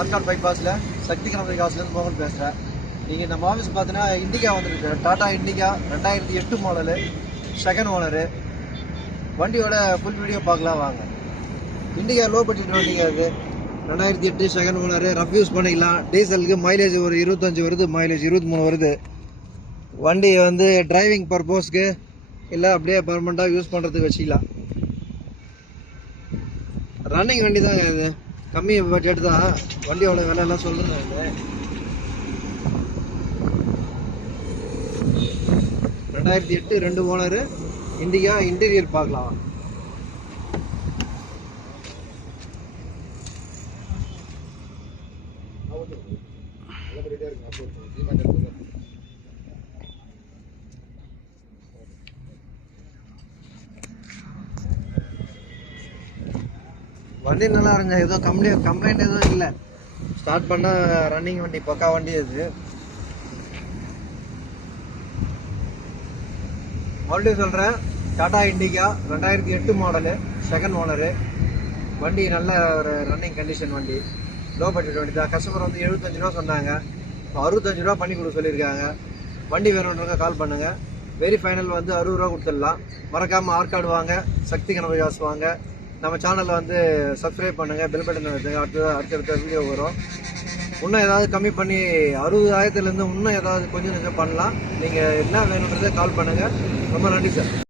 ஆற்காடு பைபாஸில் சக்தி கணபதி காசுலேருந்து மோகன் பேசுகிறேன். நீங்கள் நம்ம ஆஃபீஸ் பார்த்தீங்கன்னா இண்டிகா வந்துருக்கு. Tata Indica 2008 model, second owner. வண்டியோட ஃபுல் வீடியோ பார்க்கலாம் வாங்க. இண்டிகா லோ பட்ஜெட் வண்டிங்க அது. 2008 செகண்ட் ஓனரு, ரஃப் யூஸ் பண்ணிக்கலாம். டீசலுக்கு மைலேஜ் ஒரு 25 வருது, மைலேஜ் 23 வருது. வண்டி வந்து டிரைவிங் பர்பஸ்க்கு இல்லை அப்படியே பர்மனெண்ட்டாக யூஸ் பண்ணுறதுக்கு வச்சுக்கலாம். ரன்னிங் வண்டி தாங்க இது, கம்மி பட்ஜெட் தான். வண்டியோட விலை எல்லாம் சொல்லுங்க. இது 2008 2 ஓனரு இண்டிகா. இன்டீரியர் பார்க்கலாம். வண்டி நல்லா இருங்க, ஏதோ கம்ப்ளைண்ட் எதுவும் இல்லை. ஸ்டார்ட் பண்ண ரன்னிங் வண்டி, பக்கா வண்டி இது. மறுபடியும் சொல்கிறேன், Tata Indica 2008 model, second owner. வண்டி நல்ல ஒரு ரன்னிங் கண்டிஷன் வண்டி, லோ பட்ஜெட் வண்டி தான். கஸ்டமர் வந்து 75 ரூபா சொன்னாங்க, 65 ரூபா பண்ணி கொடுக்க சொல்லியிருக்காங்க. வண்டி வேணுன்றவங்க கால் பண்ணுங்கள். வெரி ஃபைனல் வந்து 60 ரூபா கொடுத்துடலாம். மறக்காமல் ஆற்காடு வாங்க, சக்தி கணபதி காசு வாங்க. நம்ம சேனலில் வந்து சப்ஸ்கிரைப் பண்ணுங்கள், பெல் பட்டன் வச்சுங்க. அடுத்தடுத்த வீடியோ வரும். இன்னும் ஏதாவது கம்மி பண்ணி 60,000 இன்னும் ஏதாவது கொஞ்சம் பண்ணலாம். நீங்கள் என்ன வேணுன்றதை கால் பண்ணுங்கள். ரொம்ப நன்றி சார்.